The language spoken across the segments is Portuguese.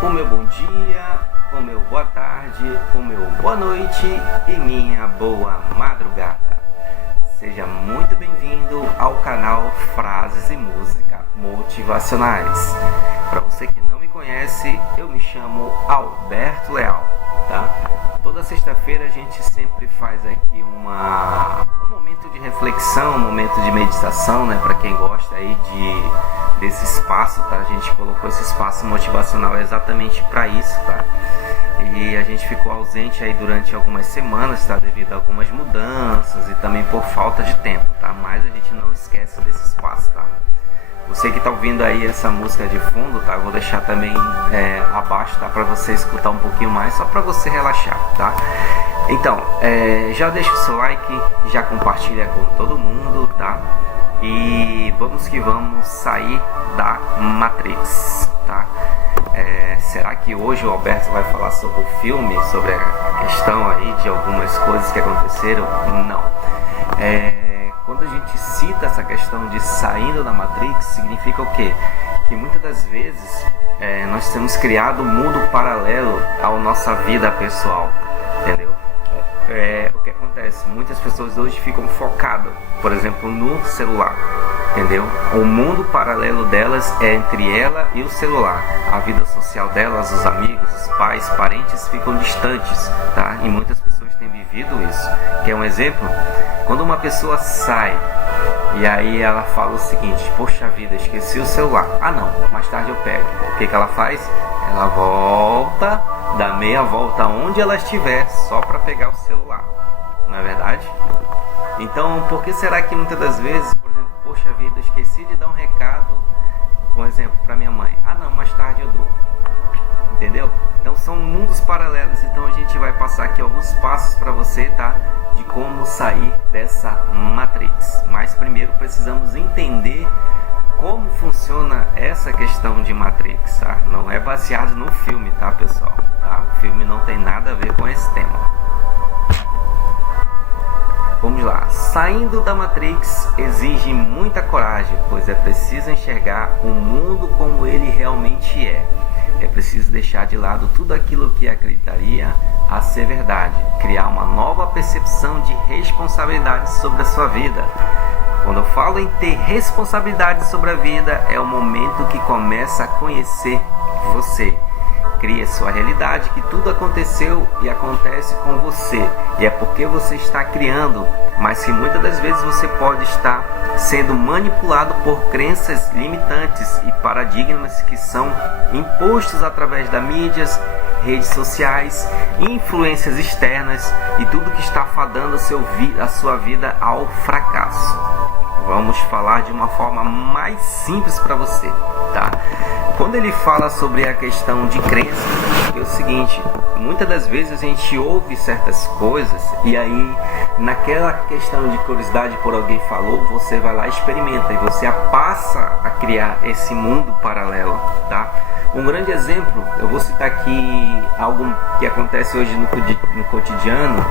o meu bom dia, o meu boa tarde, o meu boa noite e minha boa madrugada. Seja muito bem-vindo ao canal Frases e Música Motivacionais. Para você que não me conhece, eu me chamo Alberto Leal, tá? Toda sexta-feira a gente sempre faz aqui um momento de reflexão, um momento de meditação, né? Para quem gosta aí desse espaço, tá? A gente colocou esse espaço motivacional exatamente para isso, tá? E a gente ficou ausente aí durante algumas semanas, tá? Devido a algumas mudanças e também por falta de tempo, tá? Mas a gente não esquece desse espaço, tá? Você que tá ouvindo aí essa música de fundo, tá? Eu vou deixar também abaixo, tá? Para você escutar um pouquinho mais, só para você relaxar, tá? Então, já deixa o seu like, já compartilha com todo mundo, tá? E vamos que vamos sair da Matrix, tá? Será que hoje o Alberto vai falar sobre o filme, sobre a questão aí de algumas coisas que aconteceram? Não. Quando a gente cita essa questão de saindo da Matrix, significa o quê? Que muitas das vezes nós temos criado um mundo paralelo à nossa vida pessoal, entendeu? O que acontece? Muitas pessoas hoje ficam focadas, por exemplo, no celular, entendeu? O mundo paralelo delas é entre ela e o celular. A vida social delas, os amigos, os pais, parentes ficam distantes, tá? E muitas pessoas têm vivido isso. Quer um exemplo? Quando uma pessoa sai e aí ela fala o seguinte: poxa vida, esqueci o celular. Ah não, mais tarde eu pego. O que ela faz? Ela volta, dá meia volta onde ela estiver só para pegar o celular. Não é verdade? Então, por que será que muitas das vezes, por exemplo, poxa vida, esqueci de dar um recado, por exemplo, para minha mãe. Ah não, mais tarde eu dou. Entendeu? Então são mundos paralelos. Então a gente vai passar aqui alguns passos para você, tá? De como sair dessa Matrix. Mas primeiro precisamos entender como funciona essa questão de Matrix, tá? Não é baseado no filme, tá, pessoal? Tá? O filme não tem nada a ver com esse tema. Vamos lá. Saindo da Matrix exige muita coragem, pois é preciso enxergar o mundo como ele realmente é. É preciso deixar de lado tudo aquilo que acreditaria a ser verdade, criar uma nova percepção de responsabilidade sobre a sua vida. Quando eu falo em ter responsabilidade sobre a vida, é o momento que começa a conhecer você. Cria sua realidade, que tudo aconteceu e acontece com você. E é porque você está criando, mas que muitas das vezes você pode estar sendo manipulado por crenças limitantes e paradigmas que são impostos através das mídias, redes sociais, influências externas e tudo que está fadando a sua vida ao fracasso. Vamos falar de uma forma mais simples para você, tá? Quando ele fala sobre a questão de crença, é o seguinte: muitas das vezes a gente ouve certas coisas e aí naquela questão de curiosidade por alguém falou, você vai lá e experimenta e você passa a criar esse mundo paralelo, tá? Um grande exemplo, eu vou citar aqui algo que acontece hoje no cotidiano,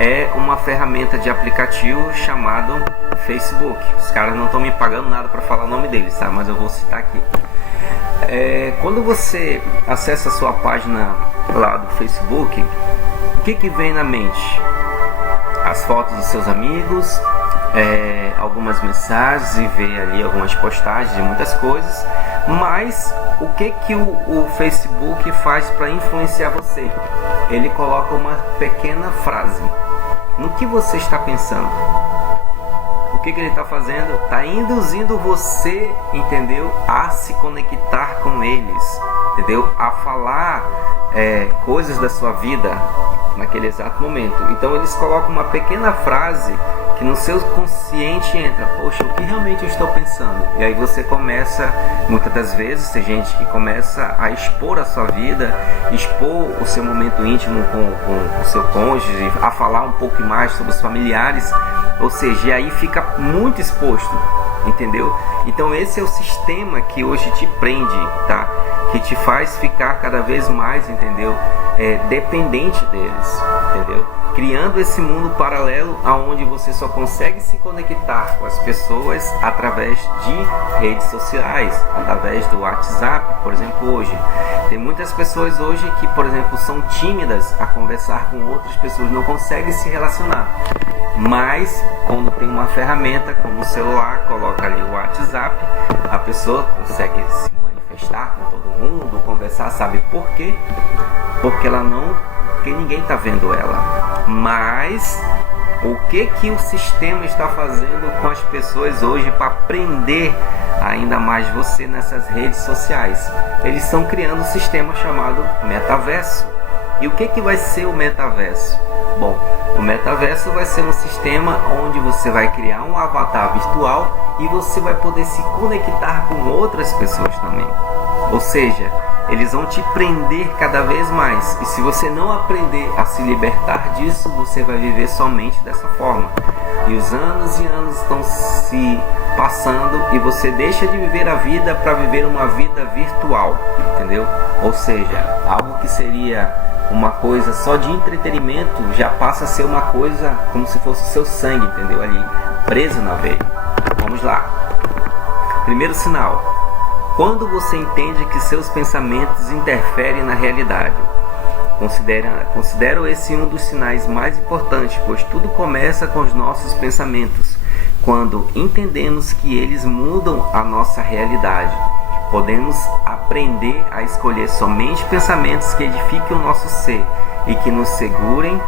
é uma ferramenta de aplicativo chamado Facebook. Os caras não estão me pagando nada para falar o nome deles, tá? Mas eu vou citar aqui. Quando você acessa a sua página lá do Facebook, o que vem na mente? As fotos dos seus amigos, algumas mensagens e vê ali algumas postagens de muitas coisas. Mas o que o Facebook faz para influenciar você? Ele coloca uma pequena frase. No que você está pensando? O que ele está fazendo? Está induzindo você, entendeu? A se conectar com eles, entendeu? A falar coisas da sua vida naquele exato momento. Então eles colocam uma pequena frase que no seu consciente entra: poxa, o que realmente eu estou pensando? E aí você começa, muitas das vezes tem gente que começa a expor a sua vida, expor o seu momento íntimo com o seu cônjuge, a falar um pouco mais sobre os familiares, ou seja, e aí fica muito exposto, entendeu? Então esse é o sistema que hoje te prende, tá? Que te faz ficar cada vez mais, entendeu? Dependente deles, entendeu? Criando esse mundo paralelo onde você só consegue se conectar com as pessoas através de redes sociais, através do WhatsApp, por exemplo, hoje. Tem muitas pessoas hoje que, por exemplo, são tímidas a conversar com outras pessoas, não conseguem se relacionar. Mas quando tem uma ferramenta como o celular, coloca ali o WhatsApp, a pessoa consegue se manifestar com todo mundo, conversar, sabe por quê? Porque ninguém está vendo ela. Mas o que o sistema está fazendo com as pessoas hoje para prender ainda mais você nessas redes sociais? Eles estão criando um sistema chamado metaverso. E o que vai ser o metaverso? Bom, o metaverso vai ser um sistema onde você vai criar um avatar virtual e você vai poder se conectar com outras pessoas também. Ou seja, eles vão te prender cada vez mais. E se você não aprender a se libertar disso, você vai viver somente dessa forma. E os anos e anos estão se passando e você deixa de viver a vida para viver uma vida virtual, entendeu? Ou seja, algo que seria uma coisa só de entretenimento já passa a ser uma coisa como se fosse o seu sangue, entendeu? Ali preso na veia. Vamos lá. Primeiro sinal: quando você entende que seus pensamentos interferem na realidade. Considero esse um dos sinais mais importantes, pois tudo começa com os nossos pensamentos. Quando entendemos que eles mudam a nossa realidade, podemos aprender a escolher somente pensamentos que edifiquem o nosso ser e que nos segurem,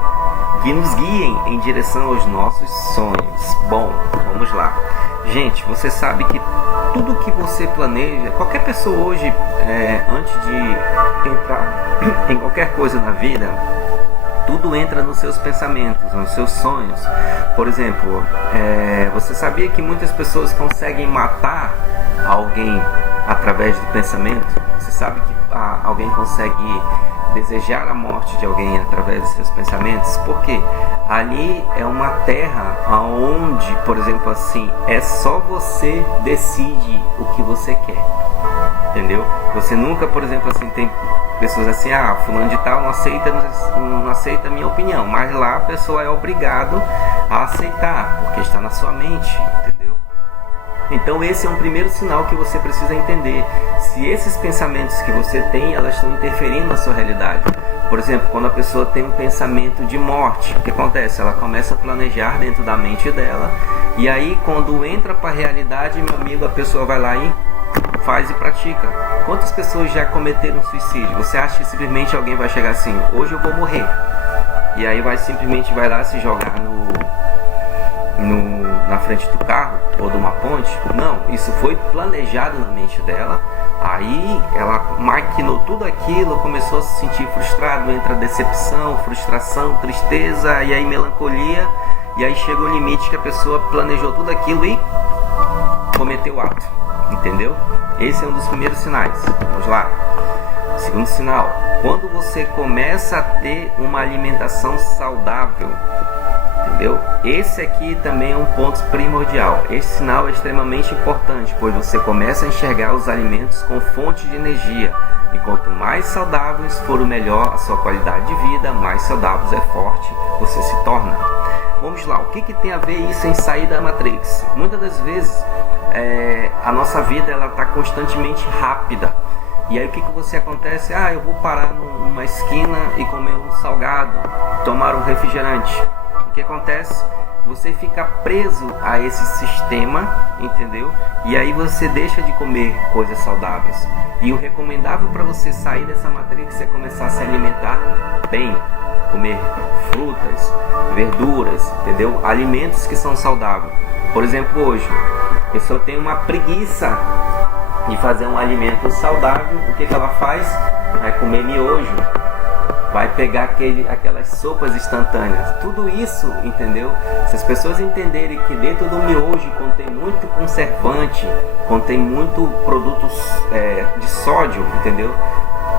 que nos guiem em direção aos nossos sonhos. Bom, vamos lá. Gente, você sabe que tudo que você planeja, qualquer pessoa hoje, antes de entrar em qualquer coisa na vida, tudo entra nos seus pensamentos, nos seus sonhos. Por exemplo, você sabia que muitas pessoas conseguem matar alguém através do pensamento? Você sabe que alguém consegue desejar a morte de alguém através dos seus pensamentos? Porque ali é uma terra onde, por exemplo, assim, é só você decide o que você quer, entendeu? Você nunca, por exemplo, assim, tem pessoas assim, fulano de tal não aceita a minha opinião, mas lá a pessoa é obrigado a aceitar, porque está na sua mente, entendeu? Então esse é um primeiro sinal que você precisa entender. Se esses pensamentos que você tem, elas estão interferindo na sua realidade. Por exemplo, quando a pessoa tem um pensamento de morte, o que acontece? Ela começa a planejar dentro da mente dela, e aí quando entra para a realidade, meu amigo, a pessoa vai lá e faz e pratica. Quantas pessoas já cometeram suicídio? Você acha que simplesmente alguém vai chegar assim, hoje eu vou morrer, e aí simplesmente vai lá se jogar na frente do carro ou de uma ponte? Não, isso foi planejado na mente dela. Aí ela maquinou tudo aquilo, começou a se sentir frustrado, entra decepção, frustração, tristeza, e aí melancolia, e aí chega o limite que a pessoa planejou tudo aquilo e cometeu o ato, entendeu? Esse é um dos primeiros sinais. Vamos lá. Segundo sinal: quando você começa a ter uma alimentação saudável, entendeu? Esse aqui também é um ponto primordial. Esse sinal é extremamente importante, pois você começa a enxergar os alimentos com fonte de energia. E quanto mais saudáveis for, o melhor a sua qualidade de vida, mais saudável e forte você se torna. Vamos lá, o que tem a ver isso em sair da Matrix? Muitas das vezes a nossa vida está constantemente rápida. E aí o que você acontece? Eu vou parar numa esquina e comer um salgado, tomar um refrigerante. O que acontece? Você fica preso a esse sistema, entendeu? E aí você deixa de comer coisas saudáveis. E o recomendável para você sair dessa matrix é começar a se alimentar bem, comer frutas, verduras, entendeu? Alimentos que são saudáveis. Por exemplo, hoje, a pessoa tem uma preguiça de fazer um alimento saudável. O que ela faz? Vai comer miojo, vai pegar aquelas sopas instantâneas. Tudo isso, entendeu? Se as pessoas entenderem que dentro do miojo contém muito conservante, contém muito produtos de sódio, entendeu?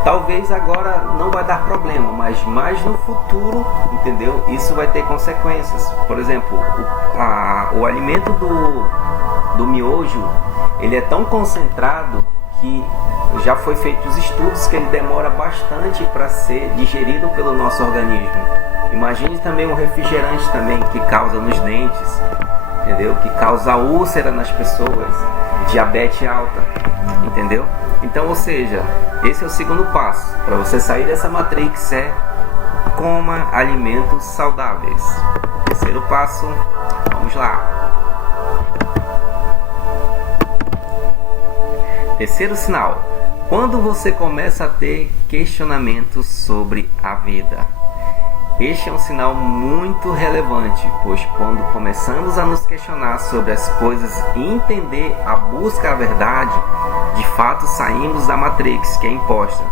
Talvez agora não vai dar problema, mas mais no futuro, entendeu? Isso vai ter consequências. Por exemplo, o alimento do miojo, ele é tão concentrado que já foi feitos estudos que ele demora bastante para ser digerido pelo nosso organismo. Imagine também um refrigerante também que causa nos dentes, entendeu? Que causa úlcera nas pessoas, diabetes alta, entendeu? Então, ou seja, esse é o segundo passo. Para você sair dessa matrix coma alimentos saudáveis. Terceiro passo, vamos lá. Terceiro sinal, quando você começa a ter questionamentos sobre a vida. Este é um sinal muito relevante, pois quando começamos a nos questionar sobre as coisas e entender a busca à verdade, de fato saímos da matrix que é imposta.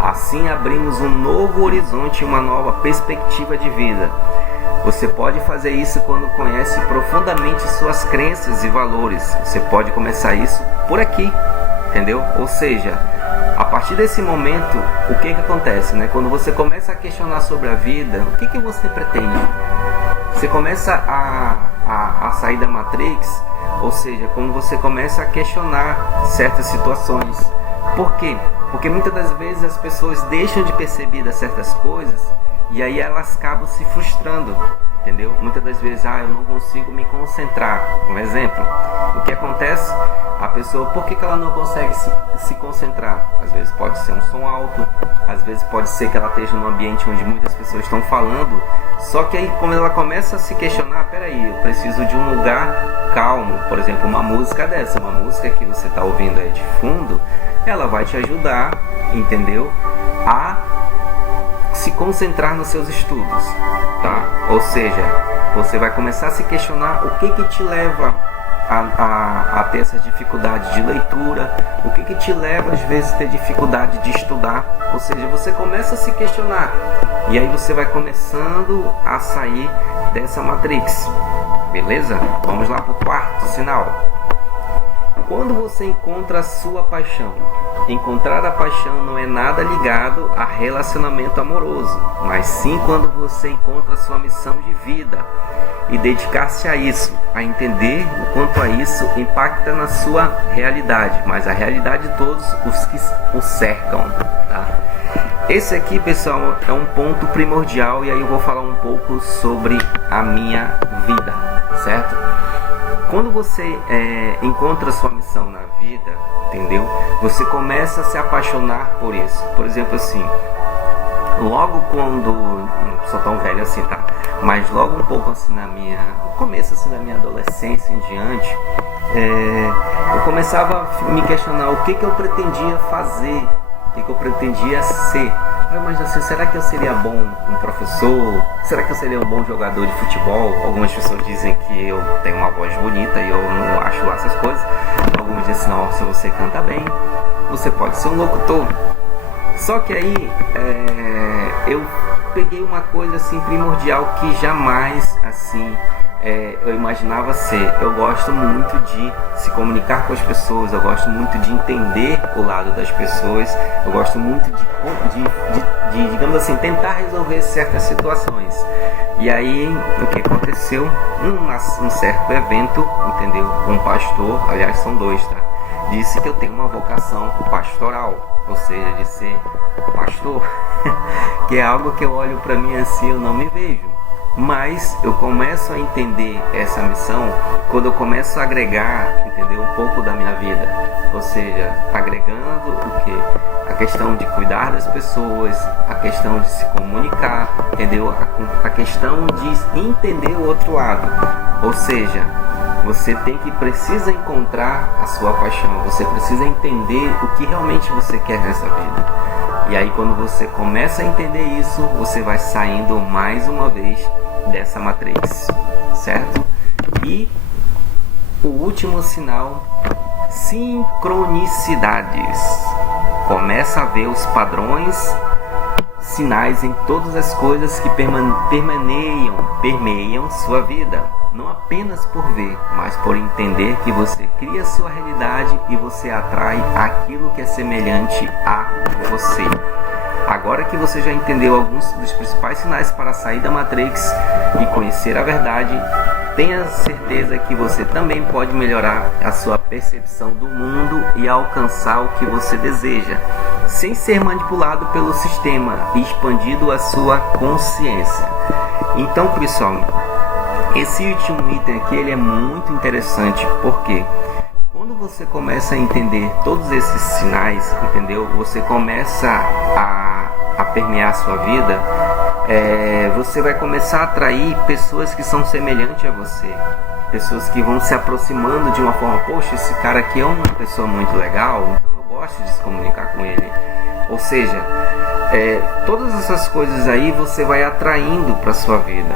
Assim abrimos um novo horizonte e uma nova perspectiva de vida. Você pode fazer isso quando conhece profundamente suas crenças e valores. Você pode começar isso por aqui, entendeu? Ou seja, a partir desse momento, o que acontece, né? Quando você começa a questionar sobre a vida, o que você pretende? Você começa a sair da matrix, ou seja, quando você começa a questionar certas situações. Por quê? Porque muitas das vezes as pessoas deixam de perceber certas coisas e aí elas acabam se frustrando, entendeu? Muitas das vezes, eu não consigo me concentrar. Um exemplo, o que acontece? A pessoa, por que ela não consegue se concentrar? Às vezes pode ser um som alto, às vezes pode ser que ela esteja num ambiente onde muitas pessoas estão falando, só que aí quando ela começa a se questionar, peraí, eu preciso de um lugar calmo. Por exemplo, uma música dessa, uma música que você está ouvindo aí de fundo, ela vai te ajudar, entendeu? A se concentrar nos seus estudos, tá? Ou seja, você vai começar a se questionar o que te leva a ter essa dificuldade de leitura, o que te leva às vezes a ter dificuldade de estudar. Ou seja, você começa a se questionar e aí você vai começando a sair dessa matrix, beleza? Vamos lá para o quarto sinal. Quando você encontra a sua paixão. Encontrar a paixão não é nada ligado a relacionamento amoroso, mas sim quando você encontra a sua missão de vida e dedicar-se a isso, a entender o quanto a isso impacta na sua realidade, mas a realidade de todos os que o cercam, tá? Esse aqui, pessoal, é um ponto primordial e aí eu vou falar um pouco sobre a minha vida, certo? Quando você encontra a sua missão na vida, entendeu? Você começa a se apaixonar por isso. Por exemplo, assim, logo quando, não sou tão velho assim, tá? Mas logo um pouco assim no começo assim da minha adolescência em diante, eu começava a me questionar o que eu pretendia fazer, o que eu pretendia ser. Mas assim, será que eu seria bom um professor? Será que eu seria um bom jogador de futebol? Algumas pessoas dizem que eu tenho uma voz bonita e eu não acho lá essas coisas. Alguns dizem assim, nossa, você canta bem, você pode ser um locutor. Só que aí eu peguei uma coisa assim primordial que jamais assim eu imaginava ser. Eu gosto muito de se comunicar com as pessoas, eu gosto muito de entender o lado das pessoas, eu gosto muito de digamos assim, tentar resolver certas situações. E aí, o que aconteceu? Um certo evento, entendeu? Um pastor, aliás são dois, tá? Disse que eu tenho uma vocação pastoral, ou seja, de ser pastor, que é algo que eu olho para mim assim, eu não me vejo. Mas eu começo a entender essa missão quando eu começo a agregar, entendeu, um pouco da minha vida. Ou seja, agregando o que? A questão de cuidar das pessoas, a questão de se comunicar, entendeu? A questão de entender o outro lado. Ou seja, você precisa encontrar a sua paixão, você precisa entender o que realmente você quer nessa vida. E aí quando você começa a entender isso, você vai saindo mais uma vez dessa matrix, certo? E o último sinal, sincronicidades. Começa a ver os padrões, sinais em todas as coisas que permeiam sua vida. Não apenas por ver, mas por entender que você cria sua realidade e você atrai aquilo que é semelhante a você. Agora que você já entendeu alguns dos principais sinais para sair da Matrix e conhecer a verdade, tenha certeza que você também pode melhorar a sua percepção do mundo e alcançar o que você deseja, sem ser manipulado pelo sistema e expandindo a sua consciência. Então, pessoal, esse último item aqui ele é muito interessante, porque quando você começa a entender todos esses sinais, entendeu? Você começa a permear a sua vida, você vai começar a atrair pessoas que são semelhantes a você. Pessoas que vão se aproximando de uma forma, poxa, esse cara aqui é uma pessoa muito legal, então eu gosto de se comunicar com ele. Ou seja, todas essas coisas aí você vai atraindo para sua vida.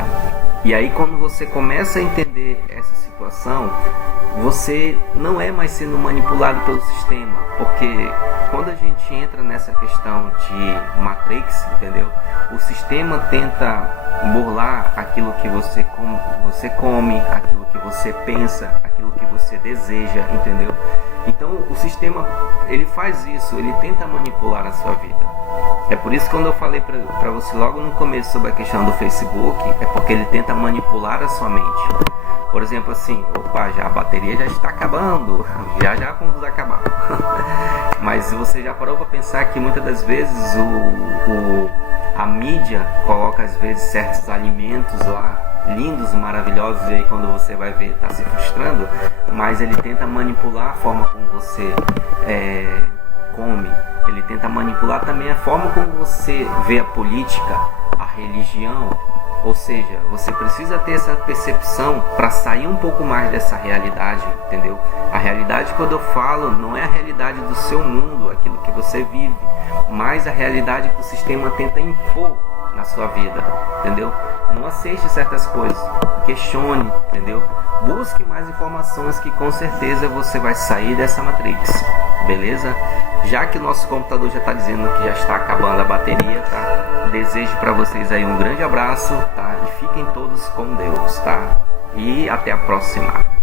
E aí quando você começa a entender essa situação, você não é mais sendo manipulado pelo sistema, porque quando a gente entra nessa questão de Matrix, entendeu? O sistema tenta burlar aquilo que você come, aquilo que você pensa, aquilo que você deseja, entendeu? Então o sistema, ele faz isso, ele tenta manipular a sua vida. É por isso que quando eu falei para você logo no começo sobre a questão do Facebook, é porque ele tenta manipular a sua mente. Por exemplo, assim, opa, já a bateria já está acabando, já vamos acabar. Mas você já parou para pensar que muitas das vezes a mídia coloca às vezes certos alimentos lá, lindos, maravilhosos, e aí quando você vai ver está se frustrando, mas ele tenta manipular a forma como você come, ele tenta manipular também a forma como você vê a política, a religião. Ou seja, você precisa ter essa percepção para sair um pouco mais dessa realidade, entendeu? A realidade, quando eu falo, não é a realidade do seu mundo, aquilo que você vive, mas a realidade que o sistema tenta impor na sua vida, entendeu? Não aceite certas coisas, questione, entendeu? Busque mais informações que com certeza você vai sair dessa matrix, beleza? Já que o nosso computador já está dizendo que já está acabando a bateria, tá? Desejo para vocês aí um grande abraço, tá? E fiquem todos com Deus, tá? E até a próxima.